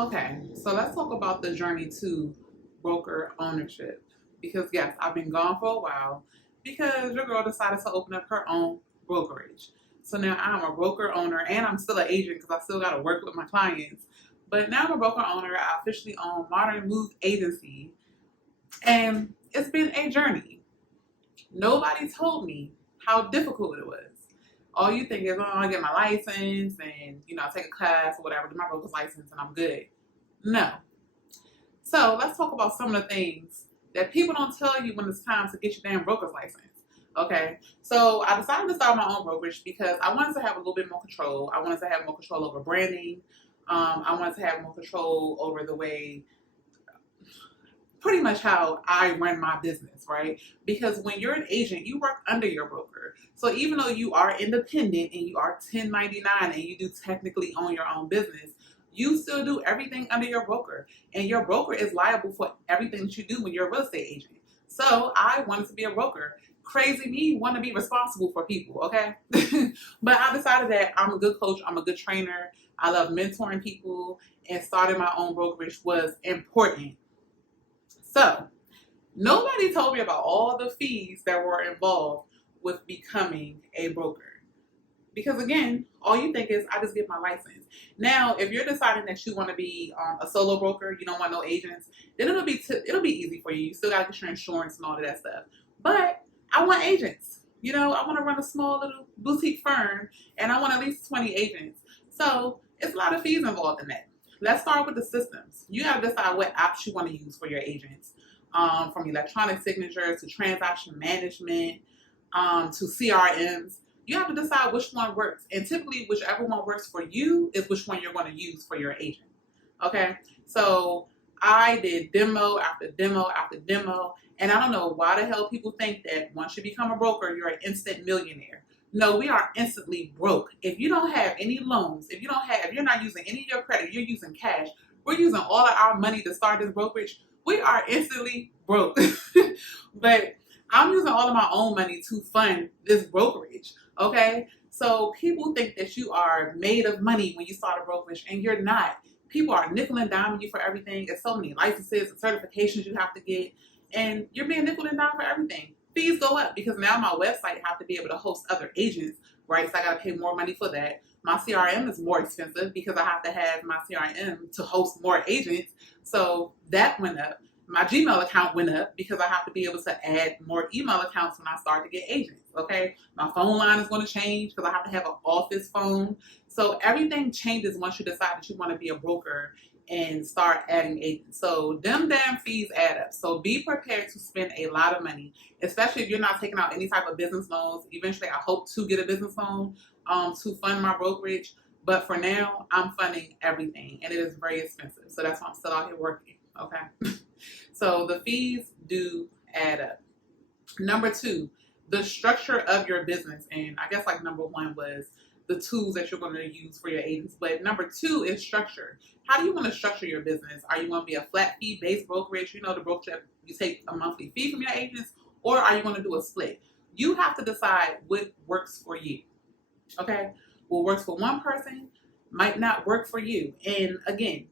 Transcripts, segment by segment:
Okay, so let's talk about the journey to broker ownership. Because yes, I've been gone for a while because your girl decided to open up her own brokerage. So now I'm a broker owner and I'm still an agent because I still got to work with my clients. But now I'm a broker owner. I officially own Modern Move Agency, and it's been a journey. Nobody told me how difficult it was. All you think is, oh, I get my license and I take a class or whatever, do my broker's license, and I'm good. No. So let's talk about some of the things that people don't tell you when it's time to get your damn broker's license. Okay, so I decided to start my own brokerage because I wanted to have a little bit more control. I wanted to have more control over branding. I wanted to have more control over the way, pretty much how I run my business, right? Because when you're an agent, you work under your broker. So even though you are independent and you are 1099 and you do technically own your own business, you still do everything under your broker. And your broker is liable for everything that you do when you're a real estate agent. So I wanted to be a broker. Crazy me want to be responsible for people, okay? But I decided that I'm a good coach, I'm a good trainer, I love mentoring people, and starting my own brokerage was important. So, nobody told me about all the fees that were involved with becoming a broker. Because again, all you think is, I just get my license. Now, if you're deciding that you want to be a solo broker, you don't want no agents, then it'll be easy for you. You still got to get your insurance and all of that stuff. But I want agents. I want to run a small little boutique firm, and I want at least 20 agents. So it's a lot of fees involved in that. Let's start with the systems. You got to decide what apps you want to use for your agents, from electronic signatures to transaction management, to CRMs. You have to decide which one works. And typically, whichever one works for you is which one you're going to use for your agent. Okay? So I did demo after demo after demo. And I don't know why the hell people think that once you become a broker, you're an instant millionaire. No, we are instantly broke. If you don't have any loans, if you're not using any of your credit, you're using cash, we're using all of our money to start this brokerage, we are instantly broke. But I'm using all of my own money to fund this brokerage. Okay? So people think that you are made of money when you start a brokerage, and you're not. People are nickel and diming you for everything. There's so many licenses and certifications you have to get, and you're being nickel and dime for everything. Fees go up because now my website have to be able to host other agents, right? So I got to pay more money for that. My CRM is more expensive because I have to have my CRM to host more agents. So that went up. My Gmail account went up because I have to be able to add more email accounts when I start to get agents, okay? My phone line is going to change because I have to have an office phone. So everything changes once you decide that you want to be a broker and start adding agents. So them damn fees add up. So be prepared to spend a lot of money, especially if you're not taking out any type of business loans. Eventually, I hope to get a business loan to fund my brokerage. But for now, I'm funding everything, and it is very expensive. So that's why I'm still out here working, okay? So the fees do add up. Number two, the structure of your business. And I guess like number one was the tools that you're going to use for your agents. But number two is structure. How do you want to structure your business? Are you going to be a flat fee based brokerage? The brokerage, you take a monthly fee from your agents, or are you going to do a split? You have to decide what works for you. Okay? What works for one person might not work for you. And again,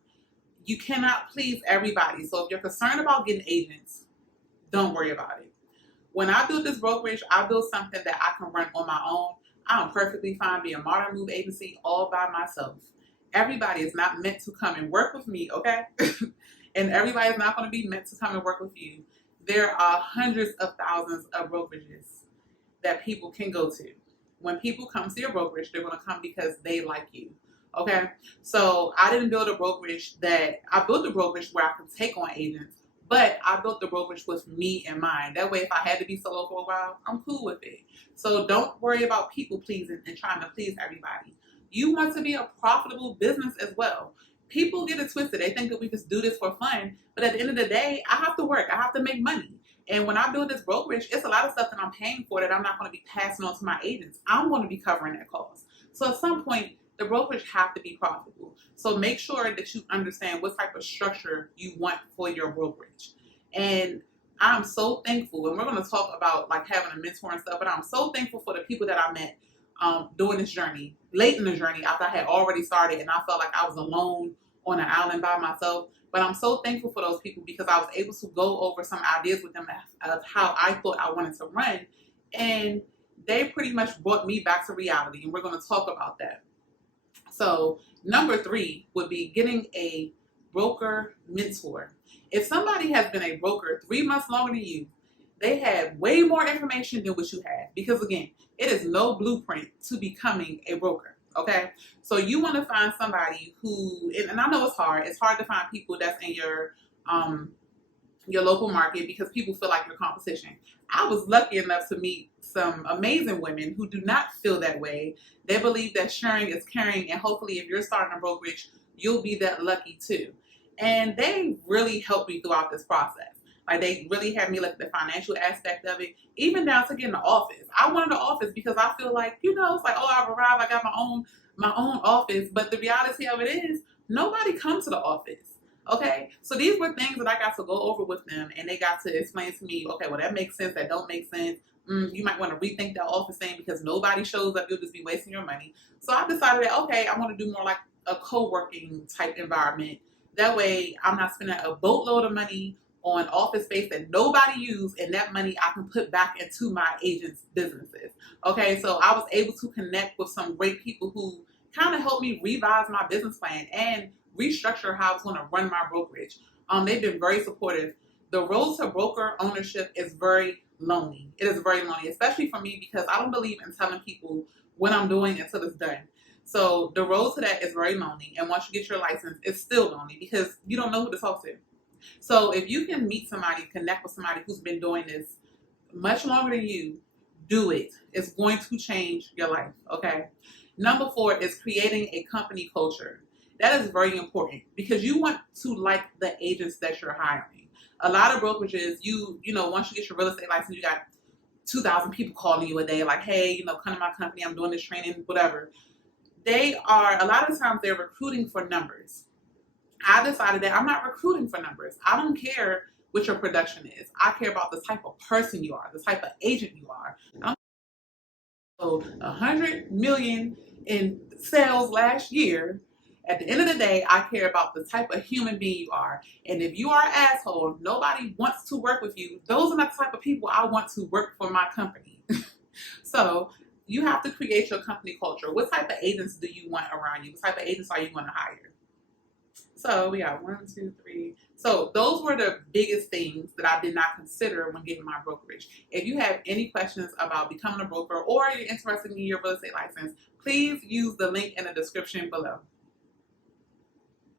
you cannot please everybody. So if you're concerned about getting agents, don't worry about it. When I built this brokerage, I built something that I can run on my own. I'm perfectly fine being a Modern Move Agency all by myself. Everybody is not meant to come and work with me, okay? And everybody is not going to be meant to come and work with you. There are hundreds of thousands of brokerages that people can go to. When people come to your brokerage, they're going to come because they like you. Okay, so I didn't build a brokerage I built a brokerage where I could take on agents, but I built the brokerage with me in mind. That way, if I had to be solo for a while, I'm cool with it. So don't worry about people pleasing and trying to please everybody. You want to be a profitable business as well. People get it twisted. They think that we just do this for fun, but at the end of the day, I have to work. I have to make money. And when I build this brokerage, it's a lot of stuff that I'm paying for that I'm not going to be passing on to my agents. I'm going to be covering that cost. So at some point, the brokerage have to be profitable. So make sure that you understand what type of structure you want for your brokerage. And I'm so thankful, and we're going to talk about like having a mentor and stuff, but I'm so thankful for the people that I met during this journey, late in the journey after I had already started and I felt like I was alone on an island by myself. But I'm so thankful for those people because I was able to go over some ideas with them of how I thought I wanted to run. And they pretty much brought me back to reality. And we're going to talk about that. So number 3 would be getting a broker mentor. If somebody has been a broker 3 months longer than you, they have way more information than what you have. Because again, it is no blueprint to becoming a broker. Okay, so you want to find somebody who, and I know it's hard. It's hard to find people that's in your local market because people feel like your competition. I was lucky enough to meet some amazing women who do not feel that way. They believe that sharing is caring, and hopefully, if you're starting a brokerage, you'll be that lucky too. And they really helped me throughout this process. Like they really had me look at the financial aspect of it, even down to getting the office. I wanted the office because I feel like, it's like, oh, I've arrived, I got my own office. But the reality of it is nobody comes to the office. Okay. So these were things that I got to go over with them, and they got to explain to me, okay, well, that makes sense, that don't make sense. You might want to rethink that office thing because nobody shows up, you'll just be wasting your money. So I decided that, okay, I want to do more like a co-working type environment. That way I'm not spending a boatload of money on office space that nobody uses, and that money I can put back into my agents' businesses. Okay, so I was able to connect with some great people who kind of helped me revise my business plan and restructure how I was going to run my brokerage. They've been very supportive. The road to broker ownership is very lonely. It is very lonely, especially for me because I don't believe in telling people what I'm doing until it's done. So the road to that is very lonely, and once you get your license, it's still lonely because you don't know who to talk to. So if you can meet somebody, connect with somebody who's been doing this much longer than you, do it. It's going to change your life, okay? Number 4 is creating a company culture. That is very important because you want to like the agents that you're hiring. A lot of brokerages, once you get your real estate license, you got 2,000 people calling you a day like, hey, come to my company, I'm doing this training, whatever. A lot of times they're recruiting for numbers. I decided that I'm not recruiting for numbers. I don't care what your production is. I care about the type of person you are, the type of agent you are. I'm sold 100 million in sales last year. At the end of the day, I care about the type of human being you are. And if you are an asshole, nobody wants to work with you. Those are not the type of people I want to work for my company. So you have to create your company culture. What type of agents do you want around you? What type of agents are you going to hire? So we got 1, 2, 3. So those were the biggest things that I did not consider when getting my brokerage. If you have any questions about becoming a broker or you're interested in your real estate license, please use the link in the description below.